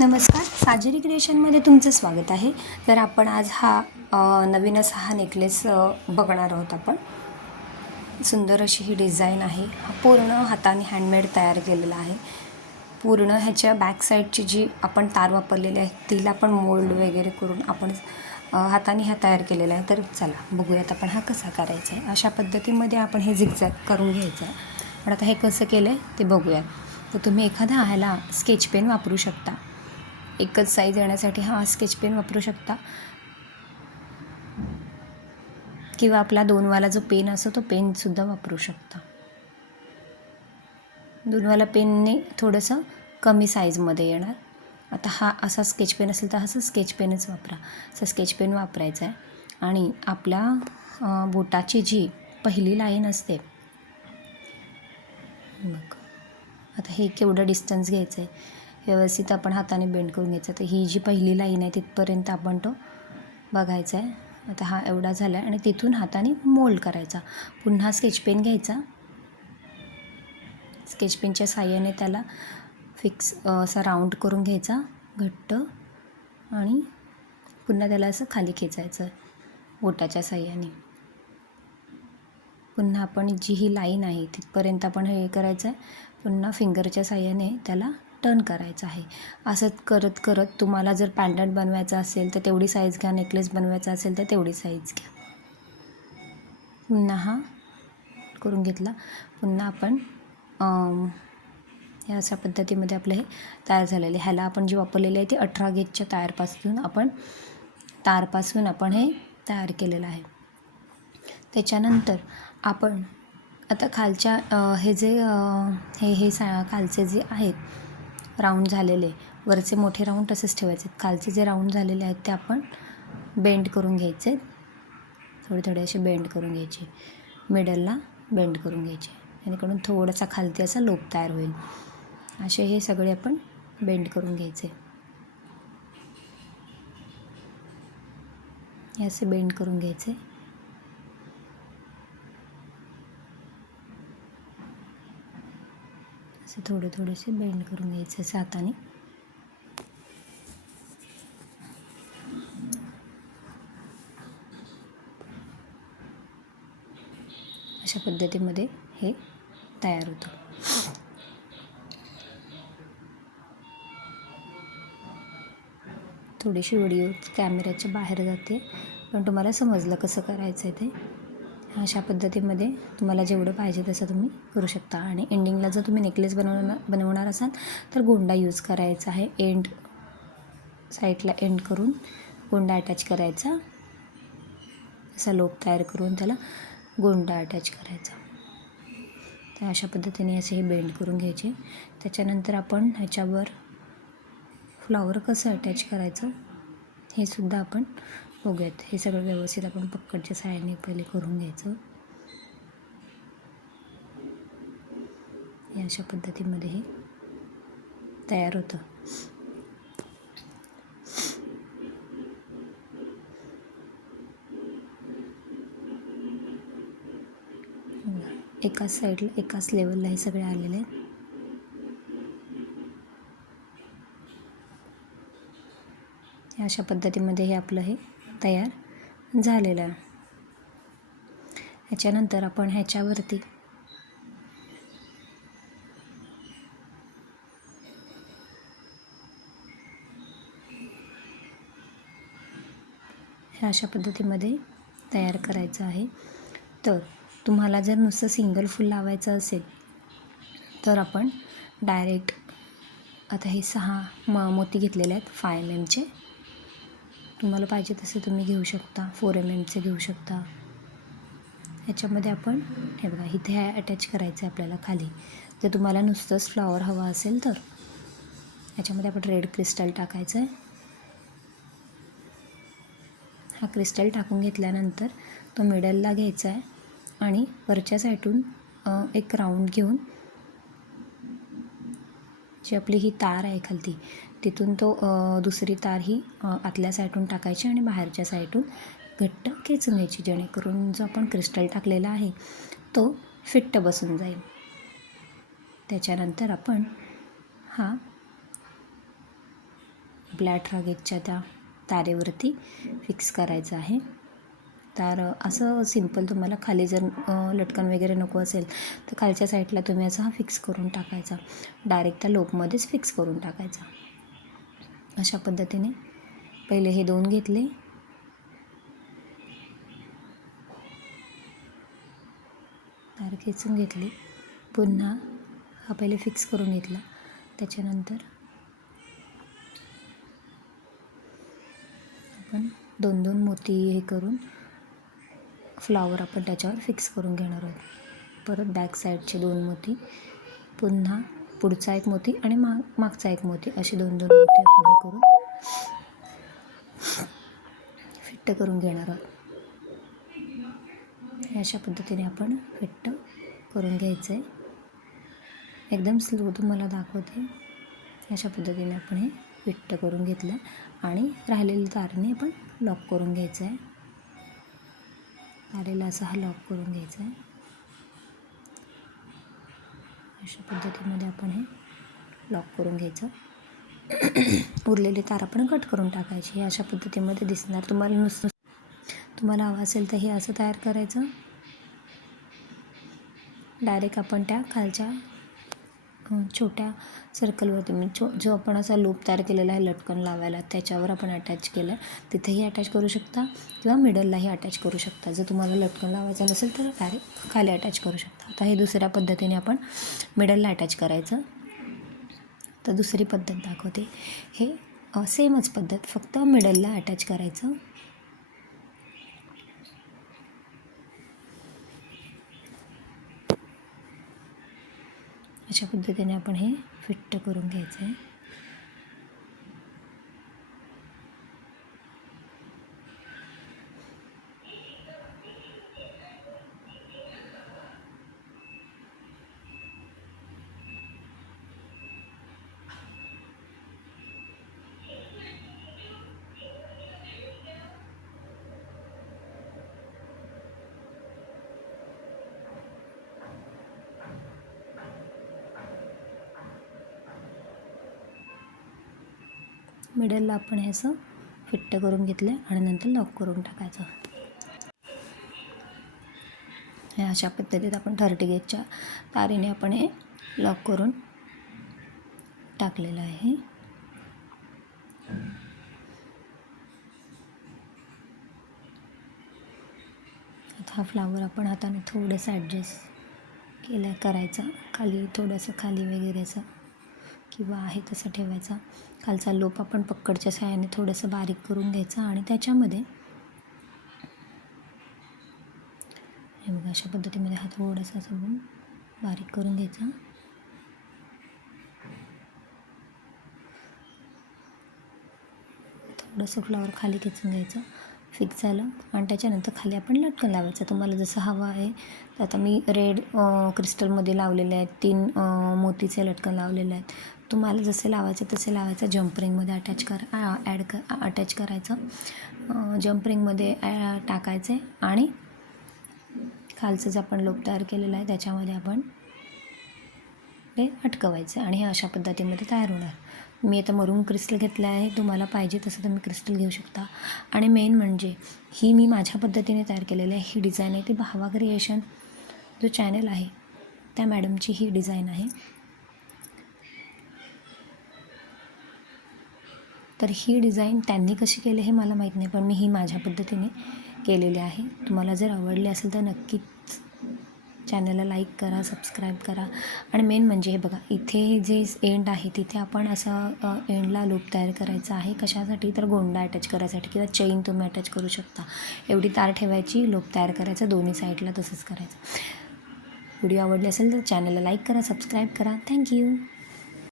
नमस्कार, साजरी क्रिएशनमध्ये तुमचं स्वागत आहे. तर आपण आज नवीन असा हा नेकलेस बघणार आहोत. आपण सुंदर अशी ही डिझाईन आहे. हा पूर्ण हाताने हँडमेड तयार केलेला आहे. पूर्ण ह्याच्या बॅक साईडची जी आपण तार वापरलेली आहे तिला पण मोल्ड वगैरे करून आपण हाताने हा तयार केलेला आहे. तर चला बघूयात आपण हा कसा करायचा आहे. अशा पद्धतीमध्ये आपण हे झिगझॅग करून घ्यायचं आहे. पण आता हे कसं केलं आहे ते बघूयात. तर तुम्ही एखाद्या ह्याला स्केच पेन वापरू शकता. एकच साईज येण्यासाठी हा स्केच पेन वापरू शकता, किंवा आपला 2वाला जो पेन असतो तो पेनसुद्धा वापरू शकता. 2वाला पेनने थोडंसं कमी साईजमध्ये येणार. आता हा असा स्केच पेन असेल तर असं स्केच पेनच वापरा. असं स्केच पेन वापरायचा आहे. आणि आपल्या बोटाची जी पहिली लाईन असते, बघ आता हे केवढं डिस्टन्स घ्यायचं आहे, व्यवस्थित आपण हाताने बेंड करून घ्यायचं. तर ही जी पहिली लाईन आहे तिथपर्यंत आपण तो बघायचा आहे. आता हा एवढा झाला आहे आणि तिथून हाताने मोल्ड करायचा. पुन्हा स्केच पेन घ्यायचा. स्केच पेनच्या साहाय्याने त्याला फिक्स असा राऊंड करून घ्यायचा घट्ट, आणि पुन्हा त्याला असं खाली खेचायचं बोटाच्या साहाय्याने. पुन्हा आपण जी ही लाईन आहे तिथपर्यंत आपण हे करायचं आहे. पुन्हा फिंगरच्या साहाय्याने त्याला टर्न करायचं आहे. असं करत करत तुम्हाला जर पॅन्डंट बनवायचं असेल तर तेवढी साईज घ्या, नेकलेस बनवायचा असेल तर तेवढी साईज घ्या. पुन्हा हा करून घेतला. पुन्हा आपण ह्या अशा पद्धतीमध्ये आपलं हे तयार झालेलं आहे. ह्याला आपण जे वापरलेले आहे ते 18 गेजच्या तारपासून आपण हे तयार केलेलं आहे. त्याच्यानंतर आपण आता खालच्या खालचे जे आहेत राऊंड झालेले, वरचे मोठे राऊंड तसेच ठेवायचे. खालचे जे राऊंड झालेले आहेत ते आपण बेंड करून घ्यायचे. थोडे असे बेंड करून घ्यायचे, मिडलला बेंड करून घ्यायचे, जेणेकरून थोडासा खालती असा लोप तयार होईल. असे हे सगळे आपण बेंड करून घ्यायचे. हे असे बेंड करून घ्यायचे. असे थोडेसे बेंड करून घ्यायचे असे हाताने. अशा पद्धतीमध्ये हे तयार होतं. थोडीशी व्हिडिओ कॅमेऱ्याच्या बाहेर जाते, पण तुम्हाला समजलं कसं करायचं आहे ते. अशा पद्धतीमध्ये तुम्हाला जेवढं पाहिजे तसं तुम्ही करू शकता. आणि एंडिंगला जर तुम्ही नेकलेस बनवणार असाल तर गोंडा यूज करायचा आहे. साईडला एंड करून गोंडा अटॅच करायचा. असा लोप तयार करून त्याला गोंडा अटॅच करायचा. तर अशा पद्धतीने असे हे बेंड करून घ्यायचे. त्याच्यानंतर आपण ह्याच्यावर फ्लॉवर कसं अटॅच करायचं हे सुद्धा आपण बघूयात. हे सगळं व्यवस्थित आपण पक्कडच्या साहाय्याने पहिले करून घ्यायचं. हे अशा पद्धतीमध्ये हे तयार होतं. एकाच साईडला एकाच लेवलला हे सगळे आलेले आहेत. अशा पद्धतीमध्ये हे आपलं हे तयार झालेलं आहे. ह्याच्यानंतर आपण ह्याच्यावरती हे अशा पद्धतीमध्ये तयार करायचं आहे. तर तुम्हाला जर नुसतं सिंगल फुल लावायचं असेल तर आपण डायरेक्ट आता हे 6 मोती घेतलेले आहेत 5 mm. तुम्हाला पाहिजे तसे तुम्ही घेऊ शकता. 4 mm घेऊ शकता. ह्याच्यामध्ये आपण हे बघा इथे हे अटॅच करायचं आहे आपल्याला खाली. जर तुम्हाला नुसतंच फ्लॉवर हवा असेल तर ह्याच्यामध्ये आपण रेड क्रिस्टल टाकायचं आहे. हा क्रिस्टल टाकून घेतल्यानंतर तो मिडलला घ्यायचा आहे आणि वरच्या साईडून एक राऊंड घेऊन जी आपली ही तार आहे खालती तिथून तो दुसरी तार ही आतल्या साईडून टाकायची आणि बाहेरच्या साईडून घट्ट खेचून घ्यायची, जेणेकरून जो आपण क्रिस्टल टाकलेला आहे तो फिट्ट बसून जाईल. त्याच्यानंतर आपण हा आपल्या 18 गेजच्या त्या तारेवरती फिक्स करायचं आहे. तर असं सिंपल तुम्हाला खाली जर लटकन वगैरे नको असेल तर खालच्या साईडला तुम्ही असं हा फिक्स करून टाकायचा, डायरेक्ट त्या लोपमध्येच फिक्स करून टाकायचा. अशा पद्धतीने पहिले हे 2 घेतले, तार खेचून घेतली, पुन्हा हा पहिले फिक्स करून घेतला, त्याच्यानंतर आपण 2-2 मोती हे करून फ्लावर आपण त्याच्यावर फिक्स करून घेणार आहोत. परत बॅक साईडचे 2 मोती, पुन्हा पुढचा एक मोती आणि मागचा एक मोती, असे 2-2 मोती आपण हे करून फिट्ट करून घेणार आहोत. अशा पद्धतीने आपण फिट्ट करून घ्यायचं आहे. एकदम स्लो तुम्हाला दाखवते. अशा पद्धतीने आपण हे फिट्ट करून घेतलं आणि राहिलेल्या तारेने आपण लॉक करून घ्यायचं आहे. तारेला असा हा लॉक करून घ्यायचा आहे. अशा पद्धतीमध्ये आपण हे लॉक करून घ्यायचं. उरलेली तार आपण कट करून टाकायची. हे अशा पद्धतीमध्ये दिसणार तुम्हाला. तुम्हाला हवं असेल तर हे असं तयार करायचं. डायरेक्ट आपण त्या खालच्या छोट्या सर्कलवरती जो आपण असा लूप तयार केलेला आहे लटकन लावायला, त्याच्यावर आपण अटॅच केलं आहे, तिथेही अटॅच करू शकता किंवा मिडललाही अटॅच करू शकता. जर तुम्हाला लटकन लावायचं नसेल तर डायरेक्ट खाली अटॅच करू शकता. आता हे दुसऱ्या पद्धतीने आपण मिडलला अटॅच करायचं. तर दुसरी पद्धत दाखवते. हे सेमच पद्धत, फक्त मिडलला अटॅच करायचं. अशा पद्धतीने आपण हे फिट्ट करून घ्यायचं आहे. मिडलला आपण हे असं फिट्ट करून घेतलं आणि नंतर लॉक करून टाकायचं. हे अशा पद्धतीत आपण 30 गेजच्या तारेने आपण हे लॉक करून टाकलेलं आहे. आता हा फ्लावर आपण हाताने थोडंसं ॲडजस्ट करायचा, खाली थोडंसं खाली वगैरे असं किंवा आहे तसं ठेवायचा. खालचा लोप आपण पक्कडच्या साहाय्याने थोडंसं बारीक करून घ्यायचा आणि त्याच्यामध्ये हे बघा अशा पद्धतीमध्ये हा थोडासा असं बारीक करून घ्यायचा. थोडंसं फ्लावर खाली खेचून घ्यायचं, फिक्स झालं आणि त्याच्यानंतर खाली आपण लटकन लावायचं. तुम्हाला जसं हवं आहे. तर आता मी रेड क्रिस्टलमध्ये लावलेले आहेत, 3 मोतीचे लटकन लावलेले आहेत. तुम्हाला जसे लावायचे तसे लावायचं. जंप रिंगमध्ये अटॅच करायचं. जंप रिंगमध्ये टाकायचे आणि खालचं जे आपण लोप तयार केलेलं आहे त्याच्यामध्ये आपण ते अटकवायचं आणि हे अशा पद्धतीमध्ये तयार होणार. मी आता मरून क्रिस्टल घेतलं आहे. तुम्हाला पाहिजे तसं तुम्ही क्रिस्टल घेऊ शकता. आणि मेन म्हणजे ही मी माझ्या पद्धतीने तयार केलेली आहे. ही डिझाईन आहे ती भावा क्रिएशन जो चॅनल आहे त्या मॅडमची ही डिझाईन आहे. तर ही डिझाईन त्यांनी कशी केली हे मला माहीत नाही, पण मी ही माझ्या पद्धतीने केलेली आहे. तुम्हाला जर आवडली असेल तर नक्कीच चॅनलला लाईक करा, सबस्क्राईब करा. आणि मेन म्हणजे हे बघा, इथे जे एंड आहे तिथे आपण असं एंडला लूप तयार करायचा आहे. कशासाठी तर गोंडा अटॅच करायसाठी किंवा चेन तुम्ही अटॅच करू शकता. एवढी तार ठेवायची, लूप तयार करायचं, दोन्ही साईडला तसंच करायचं. व्हिडिओ आवडले असेल तर चॅनलला लाईक करा, सबस्क्राईब करा. थँक्यू.